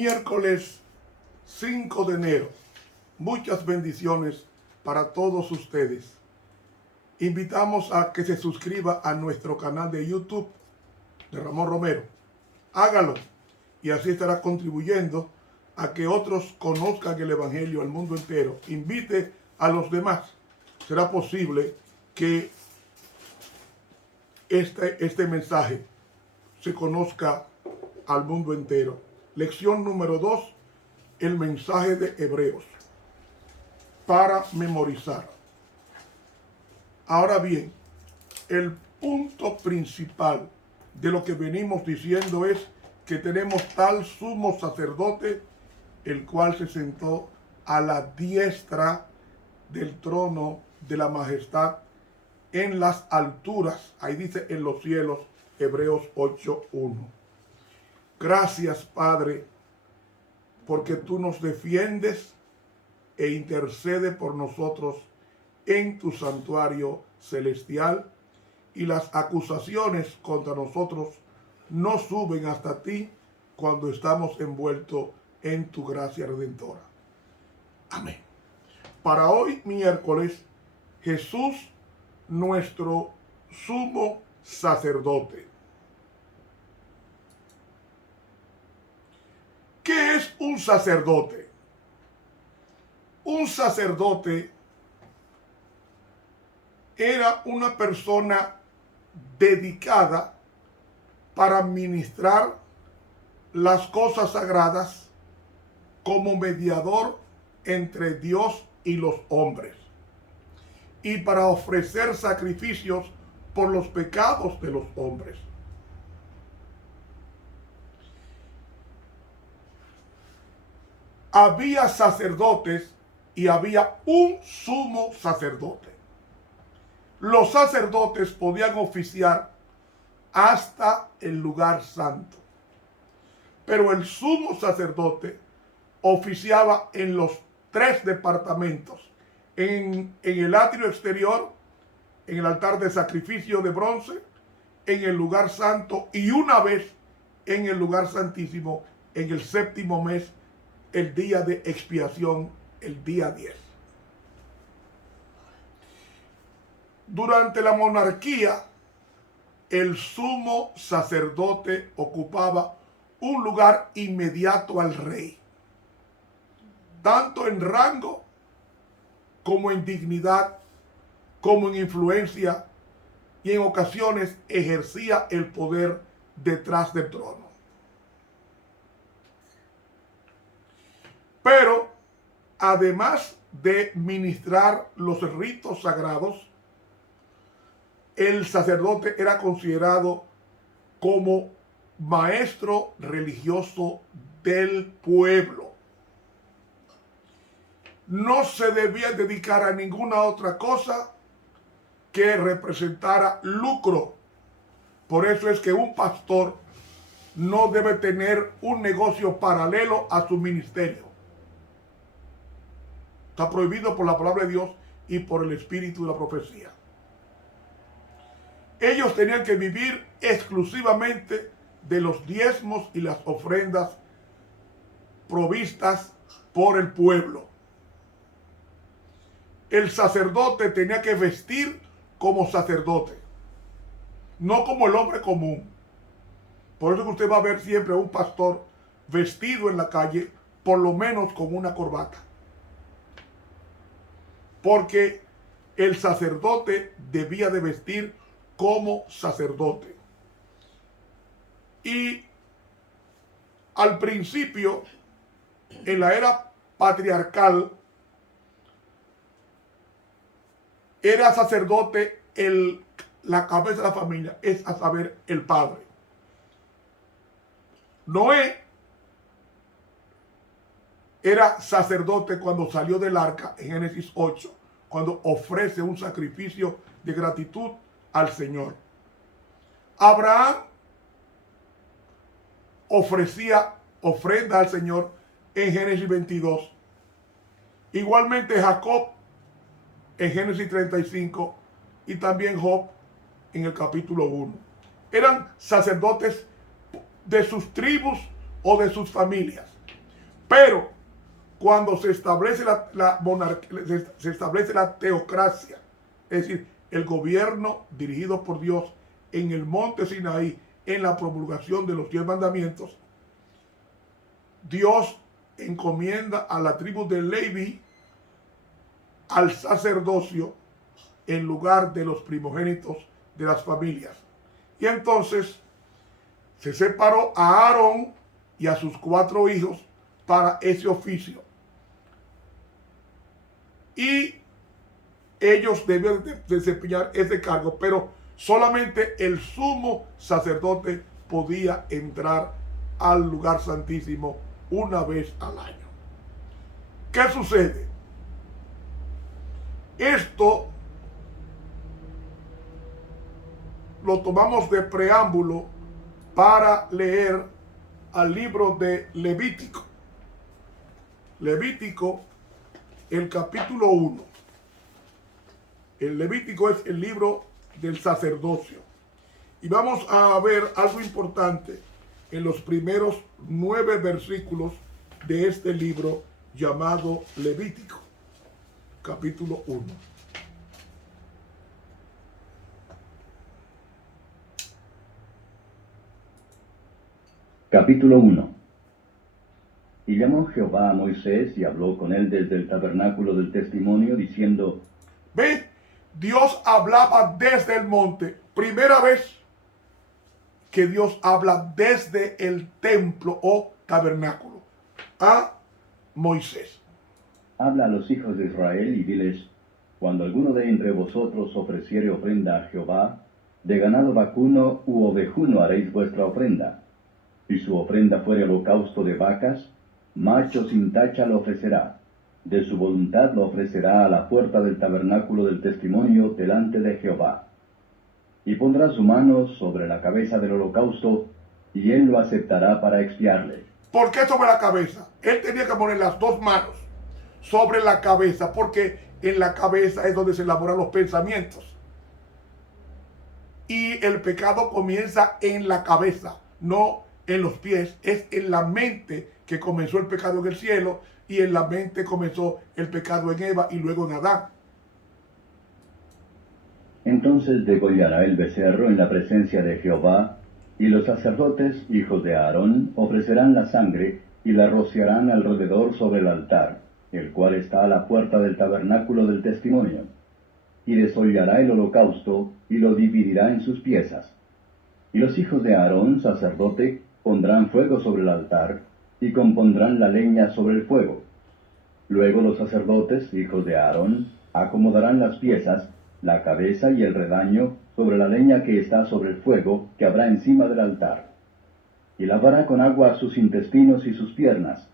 Miércoles 5 de enero. Muchas bendiciones para todos ustedes. Invitamos a que se suscriba a nuestro canal de YouTube de Ramón Romero. Hágalo y así estará contribuyendo a que otros conozcan el Evangelio al mundo entero. Invite a los demás. Será posible que este mensaje se conozca al mundo entero. Lección número 2, el mensaje de Hebreos, para memorizar. Ahora bien, el punto principal de lo que venimos diciendo es que tenemos tal sumo sacerdote, el cual se sentó a la diestra del trono de la majestad en las alturas. Ahí dice en los cielos, Hebreos 8:1. Gracias, Padre, porque tú nos defiendes e intercedes por nosotros en tu santuario celestial, y las acusaciones contra nosotros no suben hasta ti cuando estamos envueltos en tu gracia redentora. Amén. Para hoy, miércoles, Jesús, nuestro sumo sacerdote. ¿Qué es un sacerdote? Un sacerdote era una persona dedicada para administrar las cosas sagradas como mediador entre Dios y los hombres, y para ofrecer sacrificios por los pecados de los hombres. Había sacerdotes y había un sumo sacerdote. Los sacerdotes podían oficiar hasta el lugar santo, pero el sumo sacerdote oficiaba en los 3 departamentos: en el atrio exterior, en el altar de sacrificio de bronce, en el lugar santo y una vez en el lugar santísimo en el 7º mes, el día de expiación, el día 10. Durante la monarquía, el sumo sacerdote ocupaba un lugar inmediato al rey, tanto en rango como en dignidad, como en influencia, y en ocasiones ejercía el poder detrás del trono. Pero además de ministrar los ritos sagrados, el sacerdote era considerado como maestro religioso del pueblo. No se debía dedicar a ninguna otra cosa que representara lucro. Por eso es que un pastor no debe tener un negocio paralelo a su ministerio. Está prohibido por la palabra de Dios y por el espíritu de la profecía. Ellos tenían que vivir exclusivamente de los diezmos y las ofrendas provistas por el pueblo. El sacerdote tenía que vestir como sacerdote, no como el hombre común. Por eso que usted va a ver siempre a un pastor vestido en la calle, por lo menos con una corbata. Porque el sacerdote debía de vestir como sacerdote. Y al principio, en la era patriarcal, era sacerdote la cabeza de la familia, es a saber, el padre. Noé era sacerdote cuando salió del arca en Génesis 8, cuando ofrece un sacrificio de gratitud al Señor. Abraham ofrecía ofrenda al Señor en Génesis 22. Igualmente Jacob en Génesis 35 y también Job en el capítulo 1. Eran sacerdotes de sus tribus o de sus familias. Pero cuando se establece se establece la teocracia, es decir, el gobierno dirigido por Dios en el monte Sinaí, en la promulgación de los 10 mandamientos, Dios encomienda a la tribu de Leví al sacerdocio en lugar de los primogénitos de las familias. Y entonces se separó a Aarón y a sus 4 hijos para ese oficio. Y ellos debían desempeñar ese cargo, pero solamente el sumo sacerdote podía entrar al lugar santísimo una vez al año. ¿Qué sucede? Esto lo tomamos de preámbulo para leer al libro de Levítico. Levítico, el capítulo 1. El Levítico es el libro del sacerdocio. Y vamos a ver algo importante en los primeros 9 versículos de este libro llamado Levítico, capítulo 1. Capítulo 1. Y llamó Jehová a Moisés y habló con él desde el tabernáculo del testimonio, diciendo: ¿Ve? Dios hablaba desde el monte. Primera vez que Dios habla desde el templo o tabernáculo a Moisés. Habla a los hijos de Israel y diles: cuando alguno de entre vosotros ofreciere ofrenda a Jehová, de ganado vacuno u ovejuno haréis vuestra ofrenda. Y su ofrenda fuere holocausto de vacas, macho sin tacha lo ofrecerá. De su voluntad lo ofrecerá a la puerta del tabernáculo del testimonio delante de Jehová. Y pondrá su mano sobre la cabeza del holocausto, y él lo aceptará para expiarle. ¿Por qué sobre la cabeza? Él tenía que poner las 2 manos sobre la cabeza, porque en la cabeza es donde se elaboran los pensamientos. Y el pecado comienza en la cabeza, no en los pies. Es en la mente que comenzó el pecado en el cielo, y en la mente comenzó el pecado en Eva y luego en Adán. Entonces degollará el becerro en la presencia de Jehová, y los sacerdotes, hijos de Aarón, ofrecerán la sangre, y la rociarán alrededor sobre el altar, el cual está a la puerta del tabernáculo del testimonio. Y desollará el holocausto, y lo dividirá en sus piezas. Y los hijos de Aarón, sacerdote, pondrán fuego sobre el altar, y compondrán la leña sobre el fuego. Luego los sacerdotes, hijos de Aarón, acomodarán las piezas, la cabeza y el redaño, sobre la leña que está sobre el fuego, que habrá encima del altar. Y lavará con agua sus intestinos y sus piernas,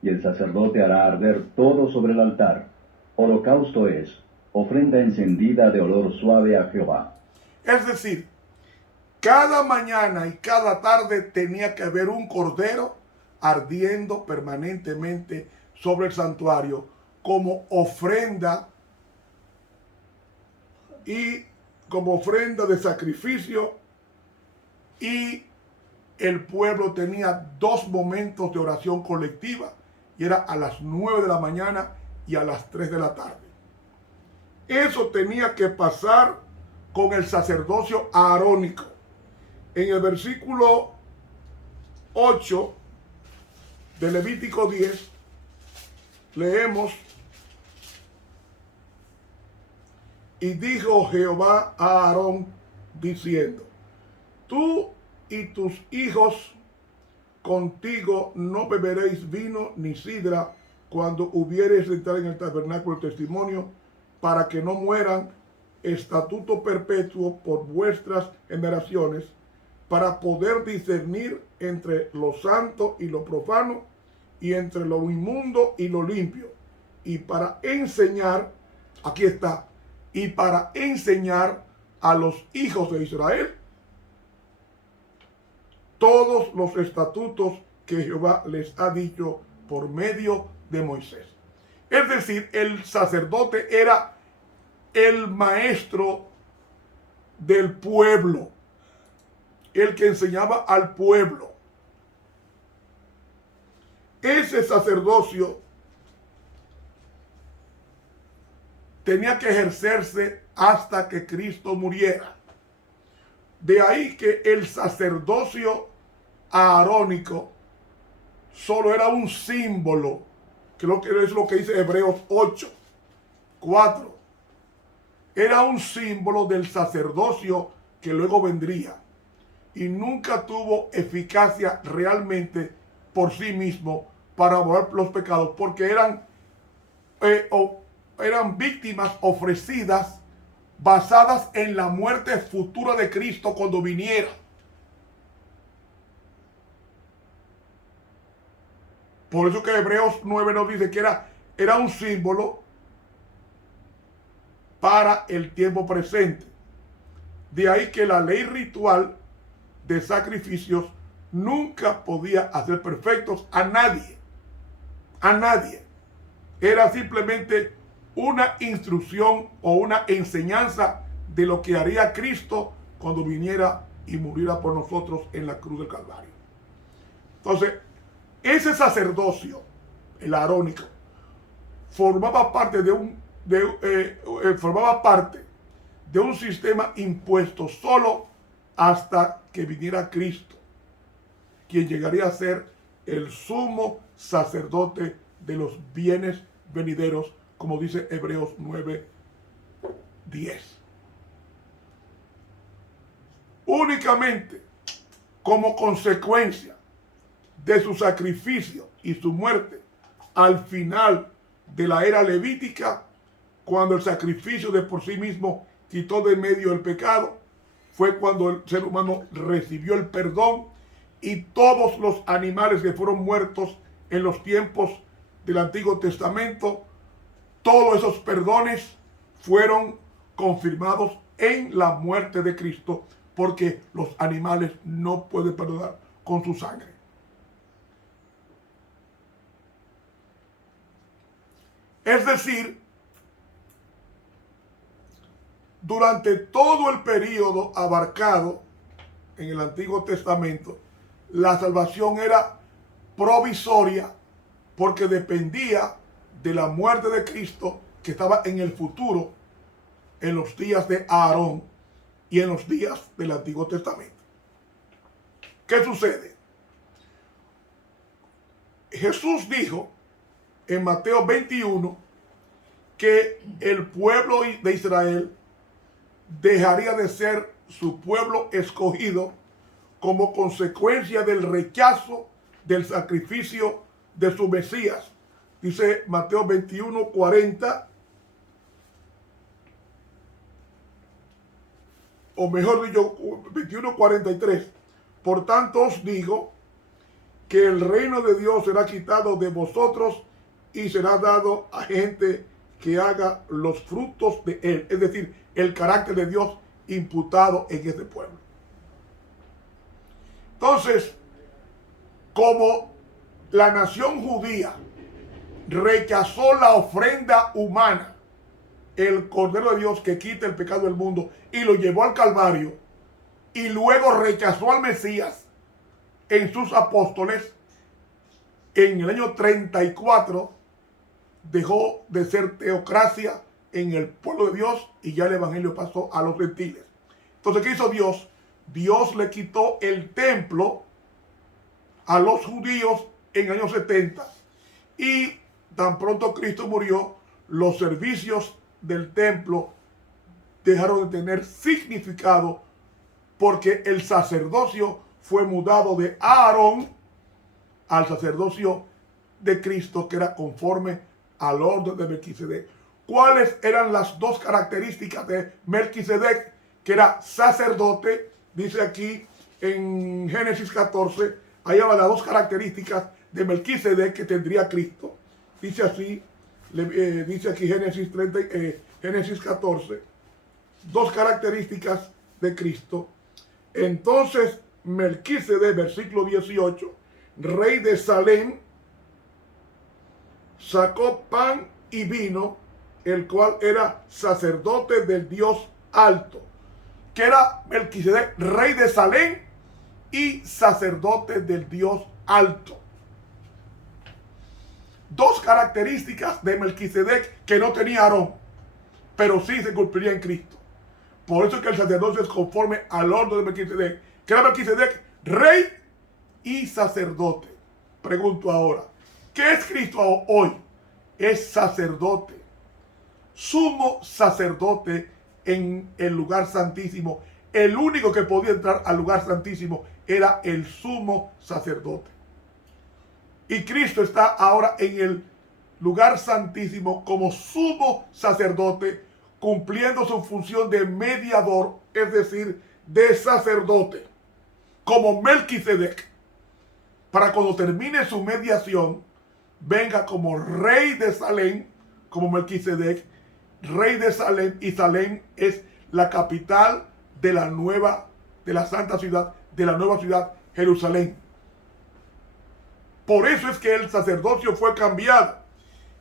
y el sacerdote hará arder todo sobre el altar. Holocausto es, ofrenda encendida de olor suave a Jehová. Es decir, cada mañana y cada tarde tenía que haber un cordero ardiendo permanentemente sobre el santuario como ofrenda, y como ofrenda de sacrificio. Y el pueblo tenía 2 momentos de oración colectiva, y era a las 9 de la mañana y a las 3 de la tarde. Eso tenía que pasar con el sacerdocio aarónico. En el versículo 8 de Levítico 10 leemos: y dijo Jehová a Aarón diciendo: tú y tus hijos contigo no beberéis vino ni sidra cuando hubiereis de entrar en el tabernáculo del testimonio, para que no mueran, estatuto perpetuo por vuestras generaciones, para poder discernir entre lo santo y lo profano, y entre lo inmundo y lo limpio, y para enseñar, aquí está, y para enseñar a los hijos de Israel todos los estatutos que Jehová les ha dicho por medio de Moisés. Es decir, el sacerdote era el maestro del pueblo, el que enseñaba al pueblo. ese sacerdocio tenía que ejercerse hasta que Cristo muriera. De ahí que el sacerdocio aarónico solo era un símbolo, creo que es lo que dice Hebreos 8:4. Era un símbolo del sacerdocio que luego vendría y nunca tuvo eficacia realmente por sí mismo para borrar los pecados, porque eran víctimas ofrecidas basadas en la muerte futura de Cristo cuando viniera. Por eso que Hebreos 9 nos dice que era un símbolo para el tiempo presente. De ahí que la ley ritual de sacrificios nunca podía hacer perfectos a nadie. A nadie. Era simplemente una instrucción o una enseñanza de lo que haría Cristo cuando viniera y muriera por nosotros en la cruz del Calvario. Entonces, ese sacerdocio, el arónico, formaba parte de un sistema impuesto solo hasta que viniera Cristo, quien llegaría a ser el sumo sacerdote de los bienes venideros, como dice Hebreos 9:10. Únicamente como consecuencia de su sacrificio y su muerte al final de la era levítica, cuando el sacrificio de por sí mismo quitó de medio el pecado, fue cuando el ser humano recibió el perdón, y todos los animales que fueron muertos en los tiempos del Antiguo Testamento, todos esos perdones fueron confirmados en la muerte de Cristo, porque los animales no pueden perdonar con su sangre. Es decir, durante todo el período abarcado en el Antiguo Testamento, la salvación era provisoria porque dependía de la muerte de Cristo, que estaba en el futuro, en los días de Aarón y en los días del Antiguo Testamento. ¿Qué sucede? Jesús dijo en Mateo 21 que el pueblo de Israel dejaría de ser su pueblo escogido como consecuencia del rechazo del sacrificio de su Mesías. Dice Mateo 21:40, o mejor dicho, 21:43. Por tanto os digo que el reino de Dios será quitado de vosotros y será dado a gente que haga los frutos de él, es decir, el carácter de Dios imputado en este pueblo. Entonces, como la nación judía rechazó la ofrenda humana, el Cordero de Dios que quita el pecado del mundo, y lo llevó al Calvario, y luego rechazó al Mesías en sus apóstoles, en el año 34 dejó de ser teocracia en el pueblo de Dios y ya el evangelio pasó a los gentiles. Entonces, ¿qué hizo Dios? Dios le quitó el templo a los judíos en el año 70, y tan pronto Cristo murió, los servicios del templo dejaron de tener significado, porque el sacerdocio fue mudado de Aarón al sacerdocio de Cristo, que era conforme al orden de Melquisedec. ¿Cuáles eran las dos características de Melquisedec? Que era sacerdote. Dice aquí en Génesis 14, ahí habla las dos características de Melquisedec que tendría Cristo. Dice así, dice aquí Génesis 14, dos características de Cristo. Entonces Melquisedec, versículo 18, rey de Salem, sacó pan y vino, el cual era sacerdote del Dios alto. Que era Melquisedec, rey de Salem y sacerdote del Dios alto. dos características de Melquisedec que no tenía Aarón, pero sí se cumpliría en Cristo. Por eso es que el sacerdocio es conforme al orden de Melquisedec, que era Melquisedec rey y sacerdote. Pregunto ahora, ¿qué es Cristo hoy? Es sacerdote, sumo sacerdote en el lugar santísimo. El único que podía entrar al lugar santísimo era el sumo sacerdote. Y Cristo está ahora en el lugar santísimo como sumo sacerdote, cumpliendo su función de mediador, es decir, de sacerdote, como Melquisedec, para cuando termine su mediación, venga como rey de Salem, como Melquisedec, rey de Salem, y Salem es la capital de la santa ciudad, de la nueva ciudad, Jerusalén. Por eso es que el sacerdocio fue cambiado.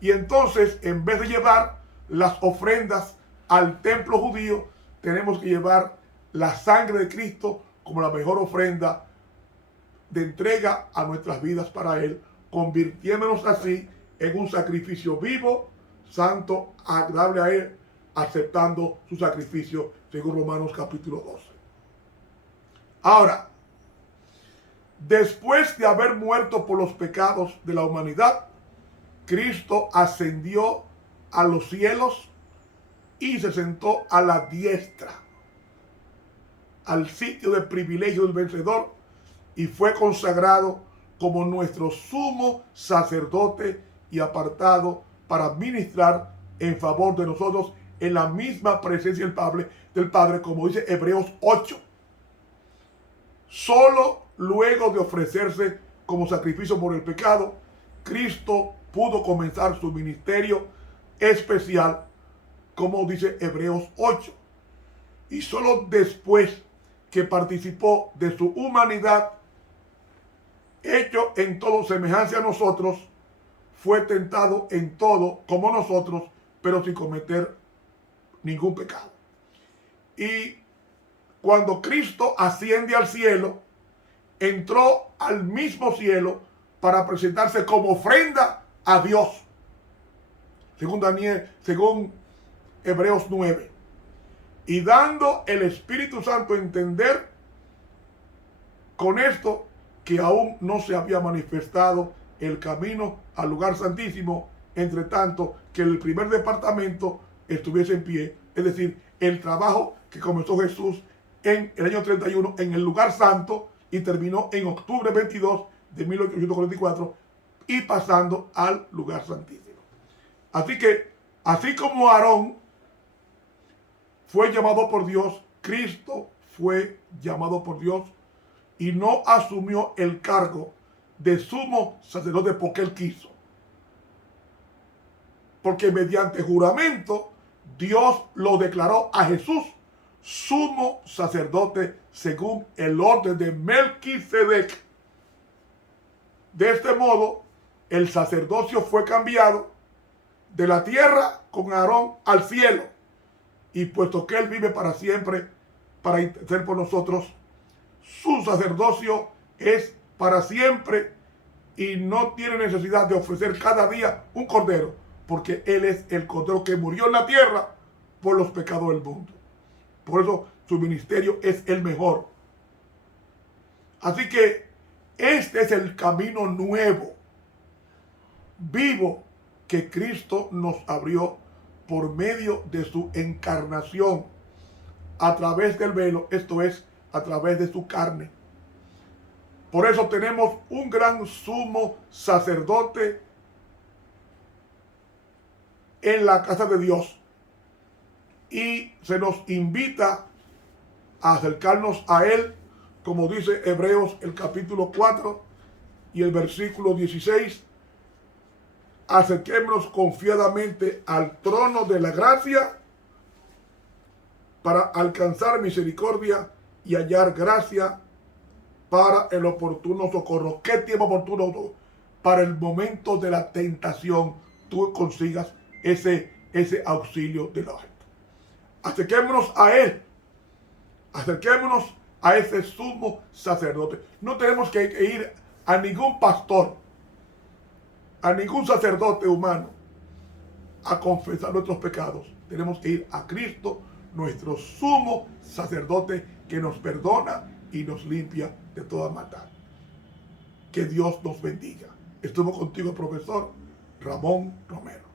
Y entonces, en vez de llevar las ofrendas al templo judío, tenemos que llevar la sangre de Cristo como la mejor ofrenda de entrega a nuestras vidas para Él, convirtiéndonos así en un sacrificio vivo, santo, agradable a Él, aceptando su sacrificio, según Romanos capítulo 12. Ahora, después de haber muerto por los pecados de la humanidad, Cristo ascendió a los cielos y se sentó a la diestra, al sitio de privilegio del vencedor, y fue consagrado como nuestro sumo sacerdote y apartado para ministrar en favor de nosotros en la misma presencia del Padre, como dice Hebreos 8. Solo luego de ofrecerse como sacrificio por el pecado, Cristo pudo comenzar su ministerio especial, como dice Hebreos 8. Y solo después que participó de su humanidad, hecho en todo semejanza a nosotros, fue tentado en todo como nosotros, pero sin cometer ningún pecado. Y cuando Cristo asciende al cielo, entró al mismo cielo para presentarse como ofrenda a Dios, según Hebreos 9, y dando el Espíritu Santo a entender con esto que aún no se había manifestado el camino al lugar santísimo, entre tanto que el primer departamento estuviese en pie, es decir, el trabajo que comenzó Jesús en el año 31 en el lugar santo y terminó en octubre 22 de 1844 y pasando al lugar santísimo. Así que, así como Aarón fue llamado por Dios, Cristo fue llamado por Dios y no asumió el cargo de sumo sacerdote porque él quiso. Porque mediante juramento, Dios lo declaró a Jesús sumo sacerdote según el orden de Melquisedec. De este modo, el sacerdocio fue cambiado de la tierra con Aarón al cielo. Y puesto que él vive para siempre, para interceder por nosotros, su sacerdocio es para siempre y no tiene necesidad de ofrecer cada día un cordero, porque él es el cordero que murió en la tierra por los pecados del mundo. Por eso su ministerio es el mejor. Así que este es el camino nuevo, vivo, que Cristo nos abrió por medio de su encarnación a través del velo, esto es, a través de su carne. Por eso tenemos un gran sumo sacerdote en la casa de Dios. Y se nos invita a acercarnos a Él, como dice Hebreos el capítulo 4 y el versículo 16. Acerquémonos confiadamente al trono de la gracia para alcanzar misericordia y hallar gracia para el oportuno socorro. ¿Qué tiempo oportuno? Para el momento de la tentación, tú consigas ese auxilio de la gente. Acerquémonos a Él. Acerquémonos a ese sumo sacerdote. No tenemos que ir a ningún pastor. a ningún sacerdote humano a confesar nuestros pecados. Tenemos que ir a Cristo, nuestro sumo sacerdote, que nos perdona y nos limpia de toda maldad. Que Dios nos bendiga. Estuvo contigo el profesor Ramón Romero.